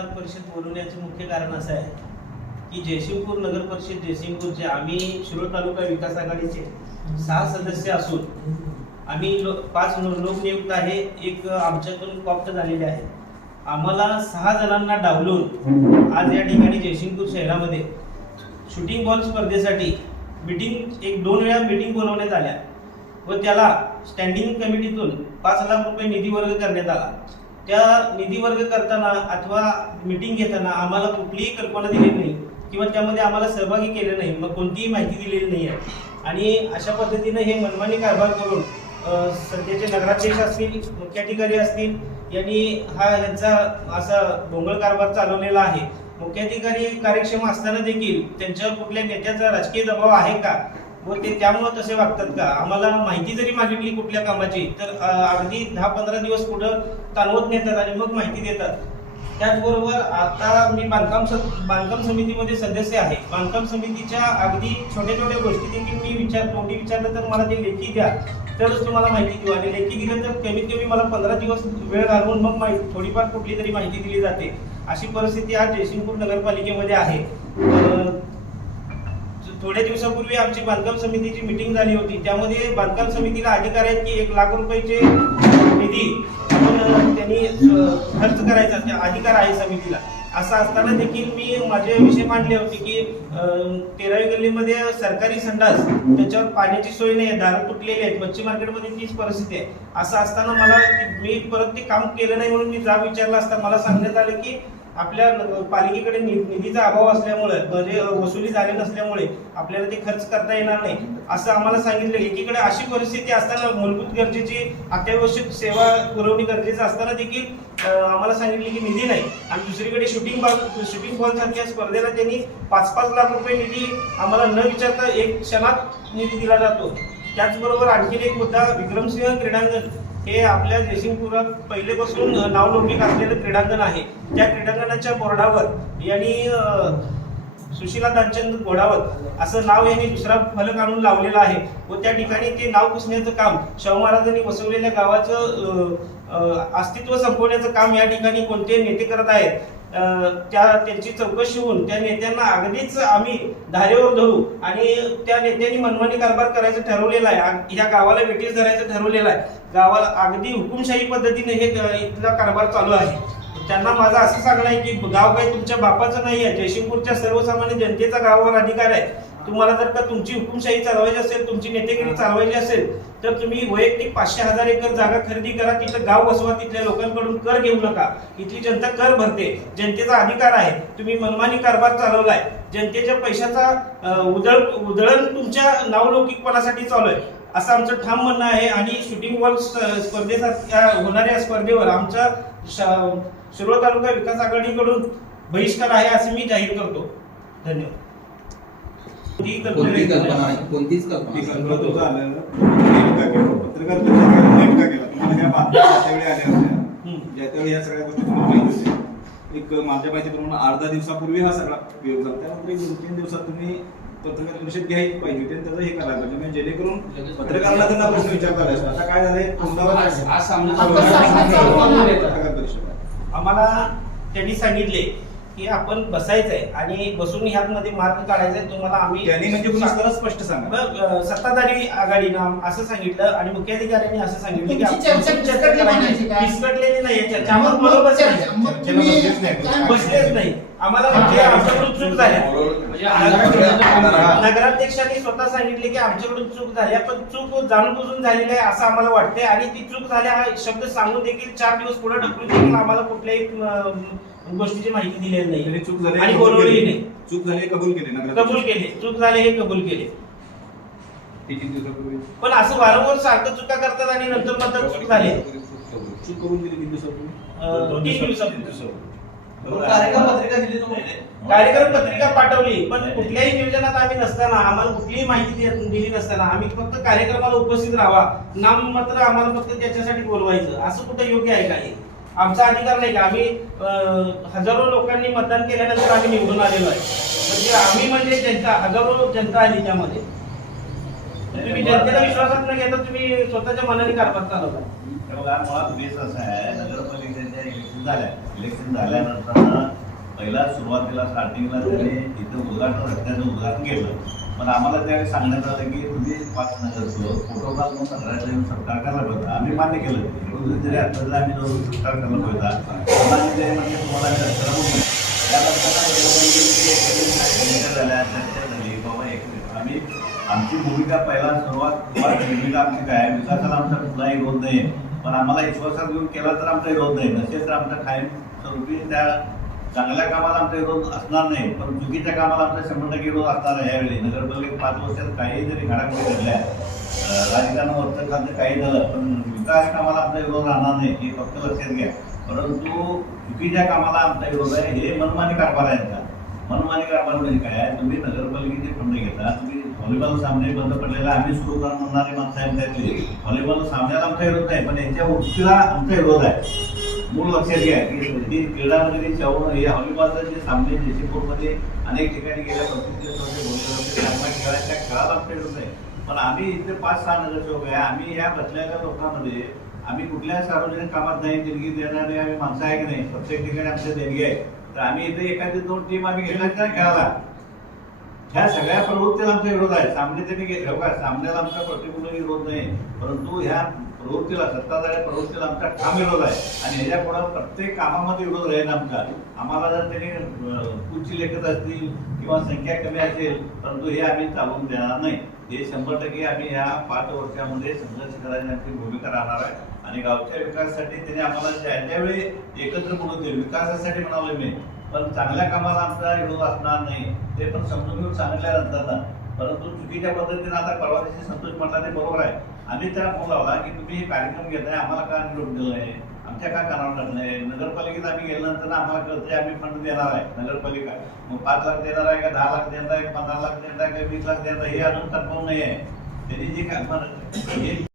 पत्रकार परिषद बोलवण्याचे मुख्य कारण असं आहे की जयसिंगपूर नगर परिषद जयसिंगपूरचे आम्ही शिरोळ तालुका विकास आघाडीचे 6 सदस्य असून आम्ही 5 लोकनियुक्त आहे, एक आमच्याकडून कॉप्ट झालेले आहे. आम्हाला 6 जणांना डावलून आज या ठिकाणी जयसिंगपूर शहरामध्ये शूटिंग बॉल स्पर्धेसाठी मीटिंग 1-2 वेळा मीटिंग बोलवण्यात आल्या व त्याला स्टँडिंग कमिटीतून 5 लाख रुपये निधी वर्ग करण्यात आला. त्या निधी वर्ग करताना अथवा मीटिंग घेताना आम्हाला कुठलीही कल्पना दिली नाही किंवा त्यामध्ये आम्हाला सहभागी केले नाही, मग कोणतीही माहिती दिलेली नाही आहे. आणि अशा पद्धतीने हे मनमानी कारभार करून सध्याचे नगराध्यक्ष असतील, मुख्याधिकारी असतील यांनी यांचा असा भोंगळ कारभार चालवलेला आहे. मुख्याधिकारी कार्यक्षम असताना देखील त्यांच्यावर कुठल्या नेत्याचा राजकीय दबाव आहे का व ते त्यामुळे तसे वागतात का? आम्हाला माहिती जरी मागितली कुठल्या कामाची तर अगदी 10-15 दिवस पुढं ताणवत नेतात आणि मग माहिती देतात. त्याचबरोबर आता मी बांधकाम समितीमध्ये सदस्य आहे. बांधकाम समितीच्या अगदी छोट्या छोट्या गोष्टी देखील मी विचारलं तर मला ते लेखी द्या तरच तुम्हाला माहिती देऊ, आणि लेखी दिलं तर कमीत कमी मला 15 दिवस वेळ घालवून मग थोडीफार कुठली तरी माहिती दिली जाते. अशी परिस्थिती आज जयसिंगपूर नगरपालिकेमध्ये आहे. थोड्या दिवसापूर्वी आमची बांधकाम समितीची मीटिंग झाली होती. त्यामध्ये बांधकाम समितीला अधिकार आहेत की 1 लाख रुपयाचे निधी आपण त्यांनी खर्च करायचा अधिकार आहे समितीला. असं असताना देखील मी माझे विषय मांडले होते की 13वी गल्लीमध्ये सरकारी संडास, त्याच्यावर पाण्याची सोय नाही, दारं तुटलेली आहेत, मच्छी मार्केटमध्ये तीच परिस्थिती आहे. असं असताना मला मी परत ते काम केलं नाही म्हणून मी जाब विचारला असता मला सांगण्यात आलं की आपल्या पालिकेकडे निधीचा अभाव असल्यामुळे म्हणजे वसुली झाली नसल्यामुळे आपल्याला ते खर्च करता येणार नाही असं आम्हाला सांगितलं. एकीकडे अशी परिस्थिती असताना मूलभूत गरजेची अत्यावश्यक सेवा पुरवणी गरजेचं असताना देखील आम्हाला सांगितले की निधी नाही, आणि दुसरीकडे शूटिंग बॉल सारख्या स्पर्धेला त्यांनी 5-5 लाख रुपये निधी आम्हाला न विचारता 1 क्षणात निधी दिला जातो. त्याचबरोबर आणखी एक मुद्दा, विक्रमसिंह क्रीडांगण हे आपल्या जयसिंगपुरात पहिलेपासून नावलौकिक असलेलं क्रीडांगण आहे. त्या क्रीडांगणाच्या बोर्डावर यांनी सुशीला दानचंद घोडावत असं नाव यांनी दुसरा फलक आणून लावलेला आहे व त्या ठिकाणी ते नाव पुसण्याचं काम, शाहू महाराजांनी वसवलेल्या गावाचं अस्तित्व संपवण्याचं काम या ठिकाणी कोणते नेते करत आहेत. त्यांची चौकशी होऊन त्या नेत्यांना अगदीच आम्ही धारेवर धरू आणि त्या नेत्यांनी मनमानी कारभार करायचं ठरवलेलं आहे. या गावाला वेटीस धरायचं ठरवलेलं आहे. गावाला अगदी हुकुमशाही पद्धतीने हे इथला कारभार चालू आहे. त्यांना माझं असं सांगणं आहे की गाव काही तुमच्या बापाचं नाही आहे, जयसिंगपूरच्या सर्वसामान्य जनतेचा गावावर अधिकार आहे. तुम्हाला जर का तुमची हुकुमशाही चालवायची असेल, तुमची नेतेगिरी चालवायची असेल तर तुम्ही वैयक्तिक 500,000 एकर जागा खरेदी करा, तिथं गाव वसवा, तिथल्या लोकांकडून कर घेऊ नका. इथली जनता कर भरते, जनतेचा अधिकार आहे. तुम्ही मनमानी कारभार चालवलाय, जनतेच्या पैशाचा उधळण तुमच्या नावलौकिकपणासाठी चालू आहे असं आमचं ठाम म्हणणं आहे. आणि शूटिंग बॉल स्पर्धेसारख्या होणाऱ्या स्पर्धेवर आमच्या शिरोळ तालुका विकास आघाडीकडून बहिष्कार आहे असे मी जाहीर करतो. धन्यवाद. कोणतीच कल्पना पत्रकार नेमका केला तुम्हाला या बातम्या त्यावेळी आल्या होत्या, ज्यावेळी या सगळ्या गोष्टी तुम्हाला माहिती होत्या. एक माझ्या माहितीप्रमाणे अर्धा दिवसापूर्वी हा सगळा प्रयोग झाला. त्यानंतर 2-3 दिवसात तुम्ही पत्रकार परिषद घ्यायला पाहिजे होती आणि त्याचं हे करायला पाहिजे म्हणजे जेणेकरून पत्रकारांना त्यांना प्रश्न विचारता आले. आता काय झालंय, पत्रकार परिषद आम्हाला त्यांनी सांगितले की आपण बसायचंय आणि बसून ह्यामध्ये मार्ग काढायचा तुम्हाला आम्ही त्यांनी म्हणजे सरळ स्पष्ट सांगा. सत्ताधारी आघाडीनं असं सांगितलं आणि मुख्याधिकाऱ्यांनी असं सांगितलं की विस्कटलेली नाही चर्चा, बसलेच नाही. आम्हाला म्हणजे आमच्याकडून चूक झाल्या. नगराध्यक्षांनी स्वतः सांगितले की आमच्याकडून चूक झाल्या, पण चूक जाणून बुजून झालेली आहे असं आम्हाला वाटतंय. आणि ती चूक झाल्या हा शब्द सांगून देखील 4 दिवस पुढे ढकलून देखील आम्हाला कुठल्याही गोष्टीची माहिती दिलेली नाही. चूक झाली आणि बोलवली नाही. चूक झाली कबूल केली, चूक झाली हे कबूल केले. पण असं वारंवार सारखं चुका करतात आणि नंतर म्हणतात चूक झाली. चूक कबूल केली 3 दिवसापूर्वी. 3 दिवसापूर्वी कार्यक्रम पत्रिका पाठवली, पण कुठल्याही नियोजनात आम्ही नसताना, आम्हाला कुठलीही माहिती दिली नसताना आम्ही फक्त कार्यक्रमाला उपस्थित राहावा, नाममात्र आम्हाला फक्त त्याच्यासाठी बोलवायचं, असं कुठं योग्य आहे का? आमचा अधिकार नाही का? आम्ही हजारो लोकांनी मतदान केल्यानंतर आम्ही निवडून आलेलो आहे. म्हणजे आम्ही म्हणजे जनता, हजारो जनता आली त्यामध्ये. तुम्ही जनतेला विश्वासात न घेता तुम्ही स्वतःच्या मनाने कारभार चालवता. तेव्हा मुळात बेस असा आहे, नगरपालिकेच्या इलेक्शन झाल्यानंतर पहिला सुरुवातीला स्टार्टिंगला त्यांनी इथं रस्त्याचं उद्घाटन केलं. पण आम्हाला त्यावेळी सांगण्यात आलं की तुम्ही 5 नगरसेवक प्रोटोकॉल मग 15 जण सत्कार करायला पाहिजे. आम्ही मान्य केलं. रोज जरी आता जर आम्ही जाऊन सत्कार करायला पाहिजे तुम्हाला रस्त्याला बोलू. त्या झाल्या चर्चा झाली बाबा आम्ही आमची भूमिका पहिला सुरुवात भूमिका आमची काय आहे, विकासाला आमचा कुठलाही विरोध नाही. पण आम्हाला विश्वासात घेऊन केला तर आमचा विरोध नाही, नसेल तर आमचा कायम स्वरूपी त्या चांगल्या कामाला आमचा विरोध असणार नाही. पण चुकीच्या कामाला आमचा 100% विरोध असणार आहे. यावेळी नगरपालिकेत 5 वर्षात काही जरी घडामोडी घडल्या, राजकारणावरचं खातं काही झालं, पण विकास कामाला आमचा विरोध राहणार नाही हे फक्त लक्षात घ्या. परंतु चुकीच्या कामाला आमचा विरोध आहे. हे मनमानी कारभार आहे यांचा. मनमानी कारभार म्हणजे काय आहे, तुम्ही नगरपालिकेचे फंड घेता, तुम्ही व्हॉलीबॉल सामने बंद पडलेला आम्ही सुरू करा म्हणणारे माणसं आहेत त्यातली. व्हॉलीबॉल सामन्याला आमचा विरोध नाही, पण यांच्या वृत्तीला आमचा विरोध आहे. मूळ लक्षात घ्या की क्रीडामध्ये या व्हॉलीबॉलचे जे सामने जयसिंगपूरमध्ये अनेक ठिकाणी गेल्या 35 वर्ष बोलले होते, त्या खेळाला आमचा विरोध आहे. पण आम्ही इथे 5-6 नगरसेवक आहे. आम्ही या बसलेल्या लोकांमध्ये आम्ही कुठल्या सार्वजनिक कामात नाही देणगी देणारे आम्ही माणसं आहे की नाही, प्रत्येक ठिकाणी आमच्या देणगी आहे. तर आम्ही इथे एखादी 2 टीम आम्ही घेतल्याच नाही खेळायला. ह्या सगळ्या प्रवृत्तीला आमचा विरोध आहे. सामने त्यांनी घेतलं का, सामन्याला आमचा पर्टिक्युलर विरोध नाही, परंतु ह्या प्रवृत्तीला सत्ताधाऱ्या प्रवृत्तीला आमचा ठाम विरोध आहे. आणि ह्याच्या पुढे प्रत्येक कामामध्ये विरोध राहील आमचा. आम्हाला जर त्यांनी उच्च लेखत असतील किंवा संख्या कमी असेल, परंतु हे आम्ही चालवून देणार नाही. हे 100% आम्ही ह्या 5 वर्षामध्ये संघर्ष करायची आमची भूमिका राहणार आहे. आणि गावच्या विकासासाठी त्यांनी आम्हाला ज्यावेळी एकत्र बोलून देईल, विकासासाठी म्हणाले मी, पण चांगल्या कामाला आमचा विरोध असणार नाही ते पण समजून घेऊन सांगितल्यानंतर ना. परंतु चुकीच्या पद्धतीने आता परवा दिवशी संतोष म्हटला ते बरोबर आहे. आम्ही त्याला फोन लावला की तुम्ही हे कार्यक्रम घेताय, आम्हाला का निरोप दिला आहे, आमच्या का कानावर टाकलं आहे. नगरपालिकेत आम्ही गेल्यानंतर आम्हाला कळतंय आम्ही फंड देणार आहे नगरपालिका. मग 5 लाख देणार आहे का, 10 लाख देणार आहे, 15 लाख देणार आहे का, 20 लाख देणार आहे, हे अजून कन्फर्म नाही आहे. त्यांनी जे काय